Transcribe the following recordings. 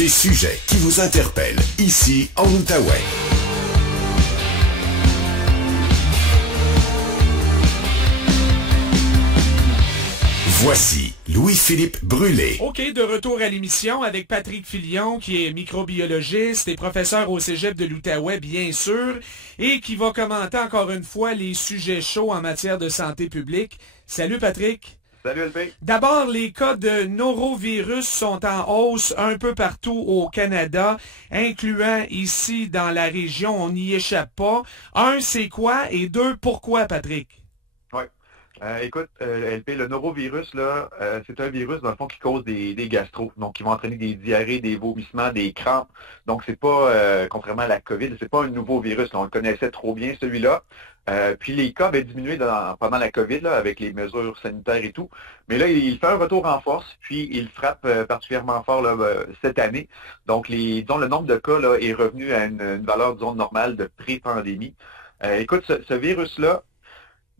Des sujets qui vous interpellent ici en Outaouais. Voici Louis-Philippe Brûlé. OK, de retour à l'émission avec Patrick Filion, qui est microbiologiste et professeur au Cégep de l'Outaouais, bien sûr, et qui va commenter encore une fois les sujets chauds en matière de santé publique. Salut Patrick. Salut LP. D'abord, les cas de norovirus sont en hausse un peu partout au Canada, incluant ici dans la région, on n'y échappe pas. Un, c'est quoi? Et deux, pourquoi, Patrick? Oui. Écoute, LP, le norovirus, là, c'est un virus, dans le fond, qui cause des gastros. Donc, qui va entraîner des diarrhées, des vomissements, des crampes. Donc, c'est pas, contrairement à la COVID, c'est pas un nouveau virus. Là, on le connaissait trop bien, celui-là. Puis les cas avaient diminué pendant la COVID, là, avec les mesures sanitaires et tout. Mais là, il fait un retour en force, puis il frappe particulièrement fort là, cette année. Donc, disons, le nombre de cas là, est revenu à une valeur, disons, normale de pré-pandémie. Écoute, ce virus-là,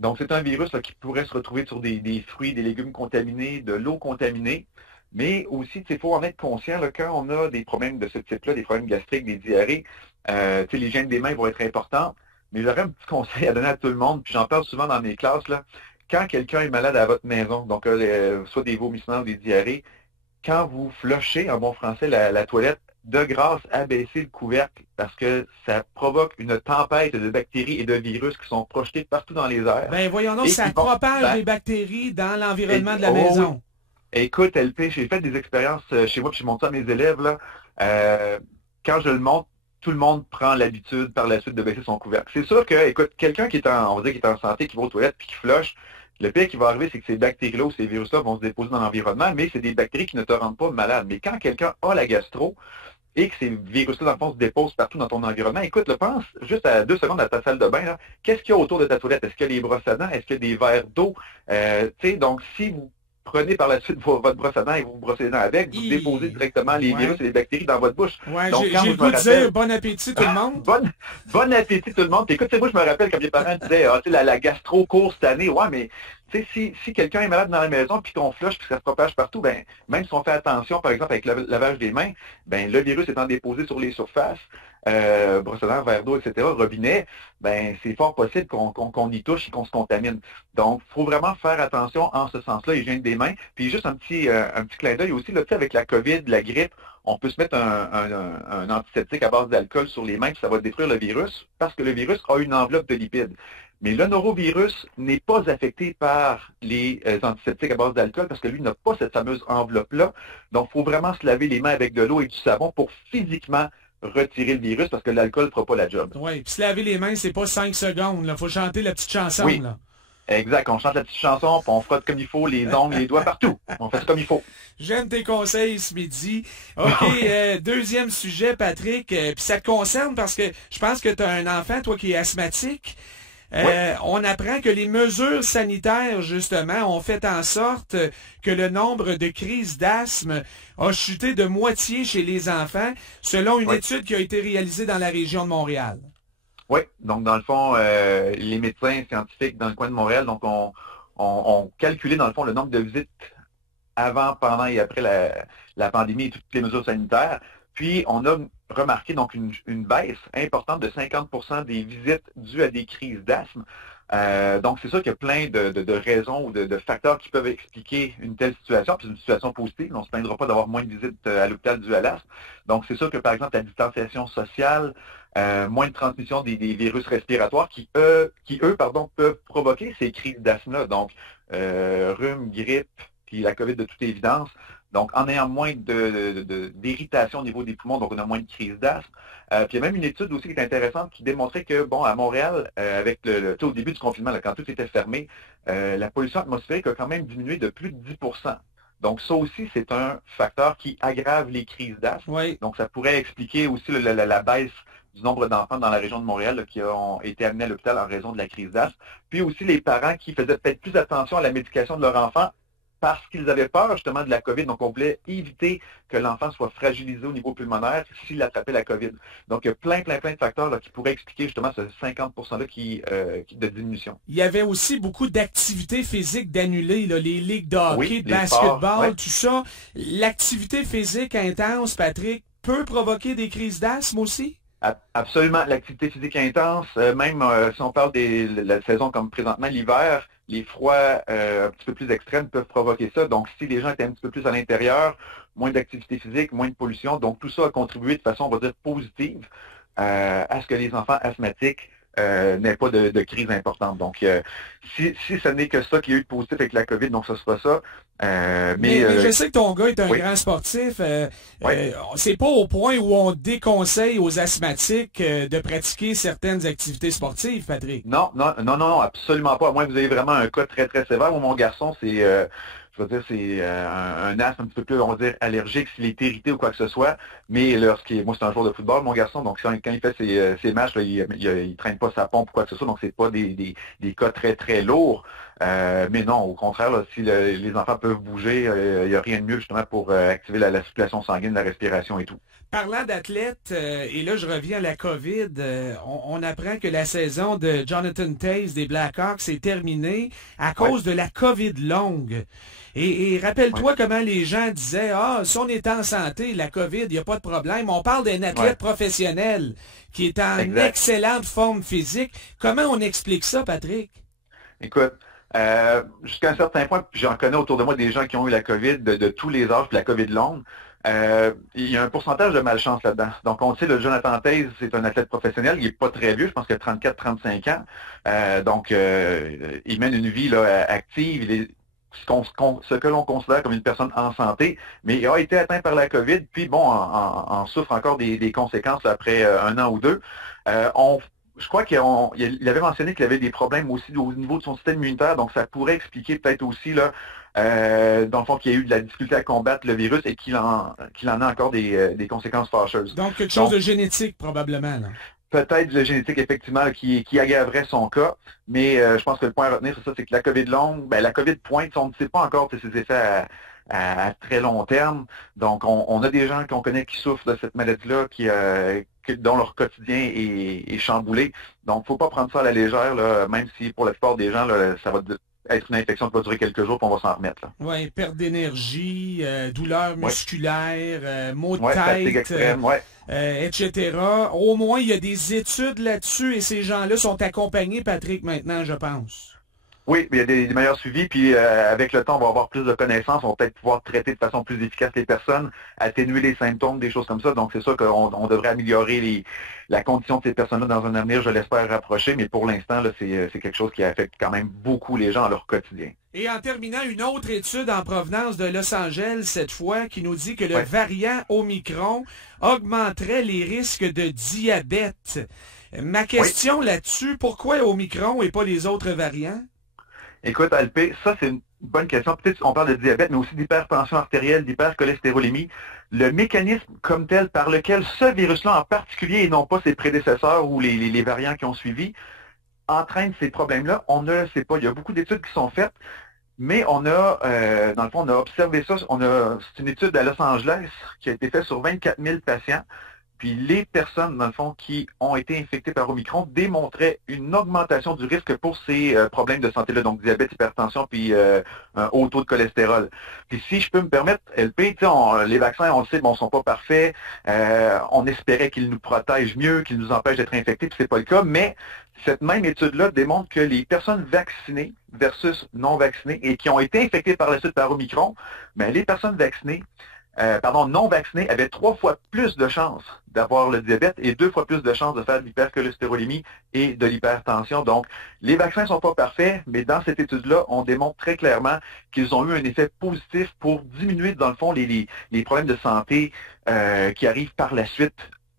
donc c'est un virus là, qui pourrait se retrouver sur des fruits, des légumes contaminés, de l'eau contaminée. Mais aussi, il faut en être conscient, là, quand on a des problèmes de ce type-là, des problèmes gastriques, des diarrhées, l'hygiène des mains vont être importantes. Mais j'aurais un petit conseil à donner à tout le monde, puis j'en parle souvent dans mes classes, là. Quand quelqu'un est malade à votre maison, donc soit des vomissements ou des diarrhées, quand vous flushez, en bon français, la toilette, de grâce, abaissez le couvercle parce que ça provoque une tempête de bactéries et de virus qui sont projetés partout dans les airs. Ben voyons donc, ça propage les bactéries dans l'environnement de la maison. Écoute, LP, j'ai fait des expériences chez moi, puis je montre ça à mes élèves, là. Quand je le montre, tout le monde prend l'habitude par la suite de baisser son couvercle. C'est sûr que, écoute, quelqu'un qui est on va dire, qui est en santé, qui va aux toilettes puis qui flush, le pire qui va arriver, c'est que ces bactéries-là ou ces virus-là vont se déposer dans l'environnement, mais c'est des bactéries qui ne te rendent pas malade. Mais quand quelqu'un a la gastro et que ces virus-là, dans le fond, se déposent partout dans ton environnement, écoute, pense juste à 2 secondes à ta salle de bain, là. Qu'est-ce qu'il y a autour de ta toilette? Est-ce qu'il y a des brosses à dents? Est-ce qu'il y a des verres d'eau? Donc, si vous prenez par la suite votre brosse à dents et vous brossez les dents avec, vous déposez directement les virus et les bactéries dans votre bouche. Ouais, j'ai le goût de dire bon appétit tout le monde. Bon appétit tout le monde. Puis, écoute, moi je me rappelle quand mes parents disaient la gastro court cette année, ouais, mais si quelqu'un est malade dans la maison puis qu'on flush puis que ça se propage partout, ben même si on fait attention, par exemple avec le lavage des mains, ben le virus étant déposé sur les surfaces, brosse à dents, verre d'eau, etc., robinet, ben c'est fort possible qu'on y touche et qu'on se contamine. Donc, il faut vraiment faire attention en ce sens-là, hygiène des mains. Puis juste un petit clin d'œil aussi, là, avec la COVID, la grippe, on peut se mettre un antiseptique à base d'alcool sur les mains, puis ça va détruire le virus, parce que le virus a une enveloppe de lipides. Mais le norovirus n'est pas affecté par les antiseptiques à base d'alcool parce que lui n'a pas cette fameuse enveloppe-là. Donc, il faut vraiment se laver les mains avec de l'eau et du savon pour physiquement retirer le virus parce que l'alcool ne fera pas la job. Oui, puis se laver les mains, c'est pas 5 secondes. Il faut chanter la petite chanson. Oui. Là. Exact, on chante la petite chanson, puis on frotte comme il faut, les ongles, les doigts, partout. On fait ça comme il faut. J'aime tes conseils ce midi. OK, deuxième sujet, Patrick, puis ça te concerne parce que je pense que tu as un enfant, toi, qui est asthmatique. On apprend que les mesures sanitaires, justement, ont fait en sorte que le nombre de crises d'asthme a chuté de moitié chez les enfants, selon une étude qui a été réalisée dans la région de Montréal. Oui, donc dans le fond, les médecins scientifiques dans le coin de Montréal, donc on calculé dans le fond le nombre de visites avant, pendant et après la pandémie et toutes les mesures sanitaires. Puis on a remarqué donc une baisse importante de 50% des visites dues à des crises d'asthme. Donc c'est sûr qu'il y a plein de raisons ou de facteurs qui peuvent expliquer une telle situation, puis c'est une situation positive. On ne se plaindra pas d'avoir moins de visites à l'hôpital dues à l'asthme. Donc c'est sûr que par exemple la distanciation sociale, moins de transmission des virus respiratoires qui eux, peuvent provoquer ces crises d'asthme-là. Donc rhume, grippe, puis la COVID de toute évidence. Donc, en ayant moins d'irritation au niveau des poumons, donc on a moins de crises d'asthme. Puis il y a même une étude aussi qui est intéressante qui démontrait que, à Montréal, avec au début du confinement, là, quand tout était fermé, la pollution atmosphérique a quand même diminué de plus de 10%. Donc, ça aussi, c'est un facteur qui aggrave les crises d'asthme. Oui. Donc, ça pourrait expliquer aussi la baisse du nombre d'enfants dans la région de Montréal là, qui ont été amenés à l'hôpital en raison de la crise d'asthme. Puis aussi les parents qui faisaient peut-être plus attention à la médication de leur enfant parce qu'ils avaient peur justement de la COVID. Donc, on voulait éviter que l'enfant soit fragilisé au niveau pulmonaire s'il attrapait la COVID. Donc, il y a plein de facteurs là, qui pourraient expliquer justement ce 50%-là de diminution. Il y avait aussi beaucoup d'activités physiques d'annulées, les ligues de hockey, oui, de basketball, sports, tout ça. L'activité physique intense, Patrick, peut provoquer des crises d'asthme aussi? Absolument. L'activité physique intense, même si on parle de la saison comme présentement, l'hiver, les froids un petit peu plus extrêmes peuvent provoquer ça. Donc, si les gens étaient un petit peu plus à l'intérieur, moins d'activité physique, moins de pollution, donc tout ça a contribué de façon, on va dire, positive à ce que les enfants asthmatiques n'aient pas de crise importante. Donc, si ce n'est que ça qu'il y a eu de positif avec la COVID, donc ça sera ça. Mais je sais que ton gars est un grand sportif. C'est pas au point où on déconseille aux asthmatiques de pratiquer certaines activités sportives, Patrick. Non, absolument pas. À moins que vous ayez vraiment un cas très, très sévère. Moi, mon garçon, c'est je veux dire, c'est un asthme un petit peu plus, on va dire, allergique s'il est irrité ou quoi que ce soit. Mais moi, c'est un joueur de football, mon garçon, donc quand il fait ses matchs, là, il traîne pas sa pompe ou quoi que ce soit, donc c'est pas des cas très, très lourds. Mais non, au contraire, là, si les enfants peuvent bouger, il n'y a rien de mieux justement pour activer la circulation sanguine, la respiration et tout. Parlant d'athlètes, et là je reviens à la COVID, on apprend que la saison de Jonathan Toews des Blackhawks est terminée à cause de la COVID longue. Et rappelle-toi comment les gens disaient, si on est en santé, la COVID, il n'y a pas de problème. On parle d'un athlète professionnel qui est en excellente forme physique. Comment on explique ça, Patrick? Écoute, jusqu'à un certain point, j'en connais autour de moi des gens qui ont eu la COVID de tous les âges, puis la COVID longue. Il y a un pourcentage de malchance là-dedans. Donc, on sait, le Jonathan Toews, c'est un athlète professionnel. Il n'est pas très vieux, je pense qu'il a 34-35 ans. Donc, il mène une vie là, active. Ce que l'on considère comme une personne en santé, mais il a été atteint par la COVID, puis bon, en souffre encore des conséquences là, après un an ou deux. Je crois qu'il avait mentionné qu'il avait des problèmes aussi au niveau de son système immunitaire, donc ça pourrait expliquer peut-être aussi là, dans le fond, qu'il y a eu de la difficulté à combattre le virus et qu'il en a encore des conséquences fâcheuses. Donc quelque chose de génétique probablement. Là. Peut-être de génétique, effectivement, qui aggraverait son cas, mais je pense que le point à retenir, c'est ça, c'est que la COVID longue, la COVID pointe, on ne sait pas encore ses effets à très long terme. Donc, on a des gens qu'on connaît qui souffrent de cette maladie-là, dont leur quotidien est chamboulé. Donc, faut pas prendre ça à la légère, là, même si pour la plupart des gens, là, ça va être une infection qui va durer quelques jours, puis on va s'en remettre. Oui, perte d'énergie, douleurs musculaires, maux de fatigue tête, extrême, etc. Au moins, il y a des études là-dessus et ces gens-là sont accompagnés, Patrick, maintenant, je pense. Oui, il y a des meilleurs suivis, puis avec le temps, on va avoir plus de connaissances, on va peut-être pouvoir traiter de façon plus efficace les personnes, atténuer les symptômes, des choses comme ça. Donc, c'est sûr qu'on devrait améliorer la condition de ces personnes-là dans un avenir, je l'espère, rapproché, mais pour l'instant, là, c'est quelque chose qui affecte quand même beaucoup les gens à leur quotidien. Et en terminant, une autre étude en provenance de Los Angeles, cette fois, qui nous dit que le variant Omicron augmenterait les risques de diabète. Ma question là-dessus, pourquoi Omicron et pas les autres variants? Écoute, Alpé, ça c'est une bonne question. Peut-être qu'on parle de diabète, mais aussi d'hypertension artérielle, d'hypercholestérolémie. Le mécanisme comme tel par lequel ce virus-là en particulier, et non pas ses prédécesseurs ou les variants qui ont suivi, entraîne ces problèmes-là, on ne le sait pas. Il y a beaucoup d'études qui sont faites, mais on a, dans le fond, on a observé ça. C'est une étude à Los Angeles qui a été faite sur 24 000 patients. Puis les personnes, dans le fond, qui ont été infectées par Omicron démontraient une augmentation du risque pour ces problèmes de santé-là, donc diabète, hypertension, puis un haut taux de cholestérol. Puis si je peux me permettre, LP, les vaccins, on le sait, sont pas parfaits. On espérait qu'ils nous protègent mieux, qu'ils nous empêchent d'être infectés, puis c'est pas le cas. Mais cette même étude-là démontre que les personnes vaccinées versus non vaccinées et qui ont été infectées par la suite par Omicron, les personnes vaccinées, non vaccinés avaient 3 fois plus de chances d'avoir le diabète et 2 fois plus de chances de faire de l'hypercholestérolémie et de l'hypertension. Donc, les vaccins ne sont pas parfaits, mais dans cette étude-là, on démontre très clairement qu'ils ont eu un effet positif pour diminuer, dans le fond, les problèmes de santé qui arrivent par la suite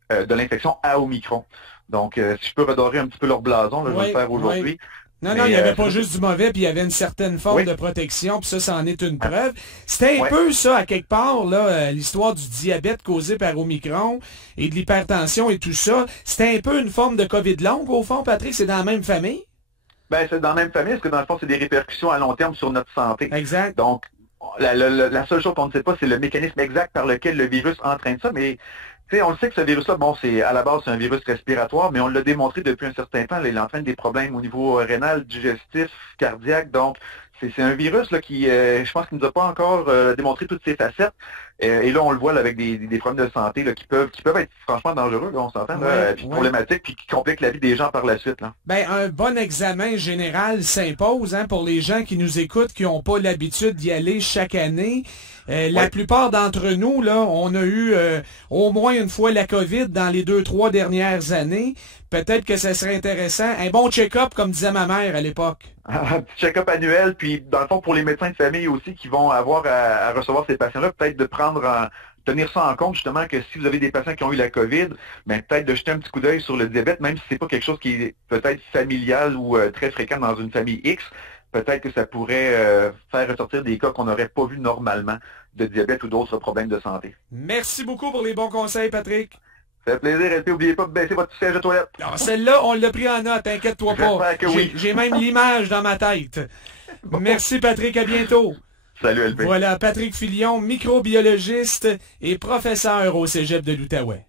de l'infection à Omicron. Donc, si je peux redorer un petit peu leur blason, là, je vais le faire aujourd'hui. Non, il n'y avait pas juste du mauvais, puis il y avait une certaine forme de protection, puis ça en est une preuve. C'était un peu ça, à quelque part, là, l'histoire du diabète causé par Omicron et de l'hypertension et tout ça. C'était un peu une forme de COVID longue, au fond, Patrick, c'est dans la même famille? C'est dans la même famille, parce que dans le fond, c'est des répercussions à long terme sur notre santé. Exact. Donc, la seule chose qu'on ne sait pas, c'est le mécanisme exact par lequel le virus entraîne ça, mais on le sait que ce virus-là, à la base, c'est un virus respiratoire, mais on l'a démontré depuis un certain temps, il entraîne des problèmes au niveau rénal, digestif, cardiaque, donc C'est un virus là, qui, je pense qu'il ne nous a pas encore démontré toutes ses facettes. Et là, on le voit là, avec des problèmes de santé là, qui peuvent être franchement dangereux, là, on s'entend, puis problématiques, puis qui compliquent la vie des gens par la suite. Là. Ben, un bon examen général s'impose pour les gens qui nous écoutent, qui n'ont pas l'habitude d'y aller chaque année. La plupart d'entre nous, là, on a eu au moins une fois la COVID dans les 2-3 dernières années. Peut-être que ça serait intéressant. Un bon check-up, comme disait ma mère à l'époque. Un petit check-up annuel, puis dans le fond, pour les médecins de famille aussi qui vont avoir à recevoir ces patients-là, peut-être de tenir ça en compte, justement, que si vous avez des patients qui ont eu la COVID, ben, peut-être de jeter un petit coup d'œil sur le diabète, même si c'est pas quelque chose qui est peut-être familial ou très fréquent dans une famille X. Peut-être que ça pourrait faire ressortir des cas qu'on n'aurait pas vus normalement de diabète ou d'autres problèmes de santé. Merci beaucoup pour les bons conseils, Patrick. Ça fait plaisir, LP. N'oubliez pas de baisser votre siège de toilette. Alors, celle-là, on l'a pris en note, inquiète-toi pas. Que oui. J'ai même l'image dans ma tête. Bon. Merci, Patrick. À bientôt. Salut, LP. Voilà, Patrick Filion, microbiologiste et professeur au Cégep de l'Outaouais.